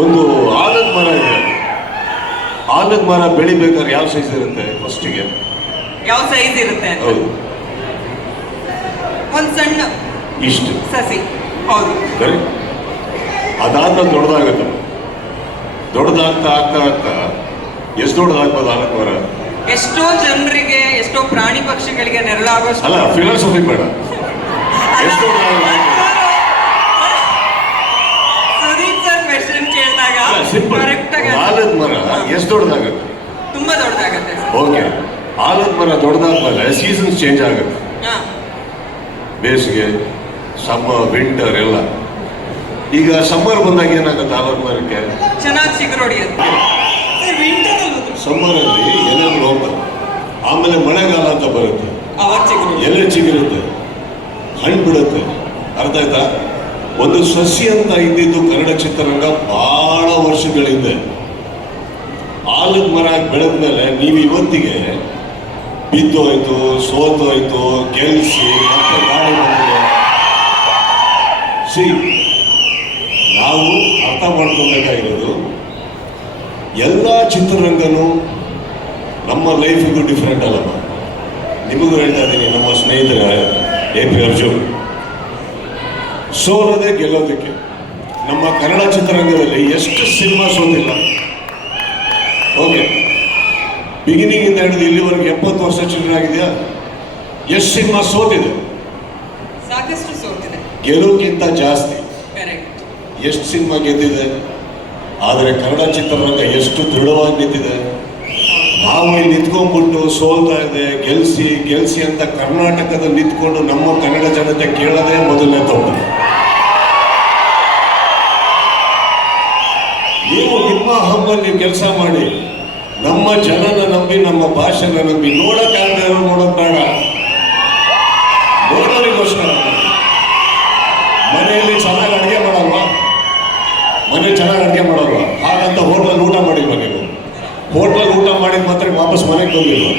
ಒಂದು ಆಲದ ಮರ ಇದೆ. ಆಲದ ಮರ ಬೆಳಿಬೇಕಾದ್ರೆ ಯಾವ ಸೈಜ್ ಇರುತ್ತೆ ಫಸ್ಟಿಗೆ? ಯಾವ ಸೈಜ್ ಇರುತ್ತೆ? ಹೌದು, ಒಂದು ಸಣ್ಣ ಇಷ್ಟು ಸಸಿ. ಹೌದು, ಕರೆಕ್ಟ್. ಅದಾದ್ಮೇಲೆ ದೊಡ್ಡದಾಗುತ್ತೆ. ದೊಡ್ಡದಾಗ್ತಾ ಆಗ್ತಾ ಆಗ್ತಾ ಎಷ್ಟು ದೊಡ್ಡದಾಗ್ಬೋದು ಆಲದ ಮರ? ಎಷ್ಟೋ ಜನರಿಗೆ, ಎಷ್ಟೋ ಪ್ರಾಣಿ ಪಕ್ಷಿಗಳಿಗೆ ನೆರಳಾಗೋಷ್ಟು. ಅಲ್ಲ, ಫಿಲಾಸಫಿ ಬೇಡ. ಎಷ್ಟು ಸುದೀಪ್ ಸರ್ ಕ್ವೆಶ್ಚನ್ ಕೇಳಿದಾಗ ಕರೆಕ್ಟ್ ಆಗಿ ಆಲದ ಮರ ಎಷ್ಟು ದೊಡ್ಡದಾಗುತ್ತೆ? ತುಂಬಾ ದೊಡ್ಡದಾಗತ್ತೆ. ಓಕೆ, ಆಲದ ಮರ ದೊಡ್ಡದಾದ್ಮೇಲೆ ಸೀಸನ್ಸ್ ಚೇಂಜ್ ಆಗುತ್ತೆ. ಬೇಸಿಗೆ, ಸಮ್ಮರ್, ವಿಂಟರ್ ಎಲ್ಲ. ಈಗ ಸಮ್ಮರ್ ಬಂದಾಗ ಏನಾಗುತ್ತೆ ಆಲದ ಮರಕ್ಕೆ? ಚೆನ್ನಾಗಿ ಚಿಗುರೊಡೆಯುತ್ತೆ. ಸಮ್ಮರ್ ಅಲ್ಲಿ ಎಲೆಗಳು ಹೋಗ್ತವೆ. ಆಮೇಲೆ ಮಳೆಗಾಲ ಅಂತ ಬರುತ್ತೆ, ಎಲೆ ಚಿಗುರುತ್ತೆ, ಹಣ್ಣು ಬಿಡುತ್ತೆ. ಅರ್ಥ ಆಯ್ತಾ? ಒಂದು ಸಸಿ ಅಂತ ಇದ್ದಿದ್ದು ಕನ್ನಡ ಚಿತ್ರರಂಗ ಬಹಳ ವರ್ಷಗಳಿಂದ. ಆಲದ ಮರ ಬೆಳೆದ್ಮೇಲೆ ನೀವು ಇವತ್ತಿಗೆ ಬಿದ್ದೋಯ್ತು, ಸೋತೋಯ್ತು, ಗೆಲ್ಸಿ, ಮತ್ತೆ ಗಾಳಿ ಬಂದಿದೆ. ನಾವು ಅರ್ಥ ಮಾಡ್ಕೊಬೇಕಾಗಿರೋದು, ಎಲ್ಲ ಚಿತ್ರರಂಗನೂ ನಮ್ಮ ಲೈಫಿಗೂ ಡಿಫ್ರೆಂಟ್ ಅಲ್ಲಮ್ಮ. ನಿಮಗೂ ಹೇಳ್ತಾ ಇದ್ದೀನಿ, ನಮ್ಮ ಸ್ನೇಹಿತರ AP ಅರ್ಜುನ್ ಸೋಲದೆ ಗೆಲ್ಲೋದಕ್ಕೆ. ನಮ್ಮ ಕನ್ನಡ ಚಿತ್ರರಂಗದಲ್ಲಿ ಎಷ್ಟು ಸಿನಿಮಾ ಸೋತಿಲ್ಲ. ಓಕೆ, ಬಿಗಿನಿಂಗ್ ಇಂದ ಹಿಡಿದು ಇಲ್ಲಿವರೆಗೆ 70 ವರ್ಷ ಚಿತ್ರ ಆಗಿದೆಯಾ? ಎಷ್ಟು ಸಿನಿಮಾ ಸೋತಿದೆ? ಸಾಕಷ್ಟು ಸೋತಿದೆ. ಗೆಲುವುಕ್ಕಿಂತ ಜಾಸ್ತಿ ಕರೆಕ್ಟ್. ಎಷ್ಟು ಸಿನಿಮಾ ಗೆದ್ದಿದೆ? ಆದರೆ ಕನ್ನಡ ಚಿತ್ರರಂಗ ಎಷ್ಟು ದೃಢವಾಗಿ ನಿಂತಿದೆ. ನಾವು ಇಲ್ಲಿ ನಿಂತ್ಕೊಂಡ್ಬಿಟ್ಟು ಸೋಲ್ತಾ ಇದೆ, ಗೆಲ್ಸಿ ಗೆಲ್ಸಿ ಅಂತ ಕರ್ನಾಟಕದ ನಿಂತ್ಕೊಂಡು ನಮ್ಮ ಕನ್ನಡ ಜನತೆ ಕೇಳೋದೇ ಮೊದಲನೇ ತಪ್ಪು. ನೀವು ನಿಮ್ಮ ಹಮ್ಮಲ್ಲಿ ನೀವು ಕೆಲಸ ಮಾಡಿ, ನಮ್ಮ ಜನನ ನಂಬಿ, ನಮ್ಮ ಭಾಷೆನ ನಂಬಿ. ನೋಡಕ್ಕಾಗದೆ ಇರೋ ನೋಡೋದು ಬೇಡ, ನೋಡೋರಿಗೋಸ್ಕರ. ಮನೆಯಲ್ಲಿ ಚೆನ್ನಾಗಿ ಅಡುಗೆ ಮಾಡಲ್ವಾ? ಮನೇಲಿ ಚೆನ್ನಾಗಿ ಅಡುಗೆ ಮಾಡಲ್ವಾ? ಹಾಗಂತ ಹೋಟ್ಲಲ್ಲಿ ಊಟ ಮಾಡಿಲ್ವ ನೀವು? ಹೋಟ್ಲಲ್ಲಿ ಊಟ ಮಾಡಿದ ಮಾತ್ರ ವಾಪಸ್ ಮನೆಗೆ ಬಂದಿಲ್ವ?